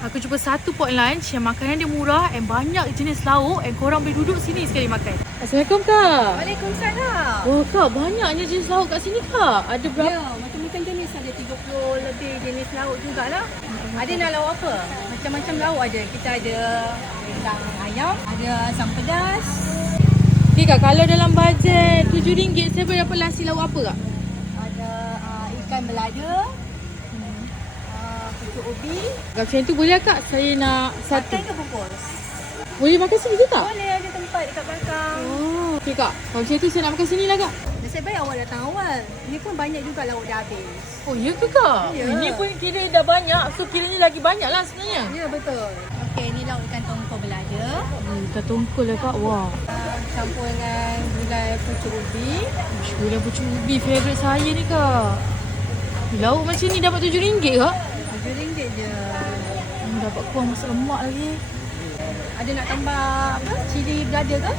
Aku jumpa satu pot lunch yang makanan dia murah and banyak jenis lauk and korang boleh duduk sini sekali makan. Assalamualaikum kak. Waalaikumsalam. Oh kak, banyaknya jenis lauk kat sini kak. Ada berapa? Ya, macam-macam jenis ada 30 lebih jenis lauk jugalah. Ada nak lauk apa? Macam-macam lauk ada. Kita ada rendang ayam, ada asam pedas. Okay kak, kalau dalam bajet RM7 saya boleh dapat nasi lauk apa kak? Ada uh, ikan belada. Pucuk ubi. Macam tu boleh kak? Saya nak satu. Makan ke bungkus? Boleh makan sini ke tak? Boleh ada tempat dekat belakang. Oh. Okay kak, kalau macam tu saya nak makan sini lah kak. Nasib baik awak datang awal. Ni pun banyak juga lauk dah habis. Oh ya ke kak? Ya. Ini pun kira dah banyak. So kiranya lagi banyak lah sebenarnya. Ya, betul. Okey, ni lauk ikan tongkol belada. Hmm, ikan tongkol lah kak. Wah. Uh, campur dengan gulai pucuk ubi. Ush, gulai pucuk ubi favourite saya ni kak. Lauk macam ni dapat RM7 kak? RM7 je. Hmm, dapat kuah masak lemak lagi. Ada nak tambah apa? Cili belada ke?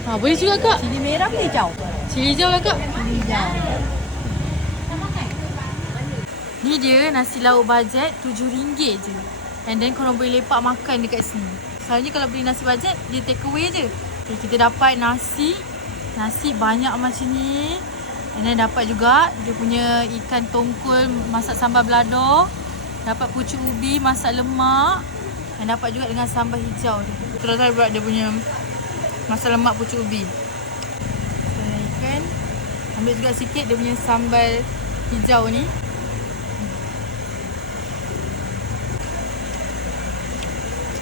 Ha, boleh juga kak. Cili merah ke hijau? Cili hijau lah kak. Cili hijau. Ni dia nasi lauk bajet RM7 je. And then korang boleh lepak makan dekat sini. Selalunya kalau beli nasi bajet, dia take away je. Okay, kita dapat nasi. Nasi banyak macam ni. And then dapat juga dia punya ikan tongkol masak sambal belado. Dapat pucuk ubi masak lemak. Dan dapat juga dengan sambal hijau tu. Saya buat dia punya masak lemak pucuk ubi. So, ikan. Ambil juga sikit dia punya sambal hijau ni.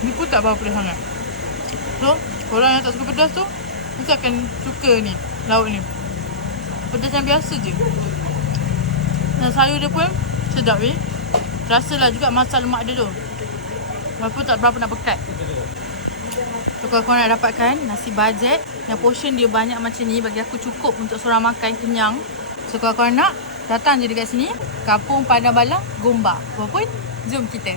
Ni pun tak berapa pedas sangat. So, orang yang tak suka pedas tu mesti akan suka ni, lauk ni. Pedas yang biasa je. Dan sayur dia pun sedap weh. Rasalah juga masak lemak dia tu. Walaupun tak berapa nak pekat. So, kalau korang nak dapatkan nasi bajet yang portion dia banyak macam ni bagi aku cukup untuk seorang makan kenyang. So, kalau korang nak, datang je dekat sini. Kampung Padang Balang, Gombak. Walaupun, jom kita.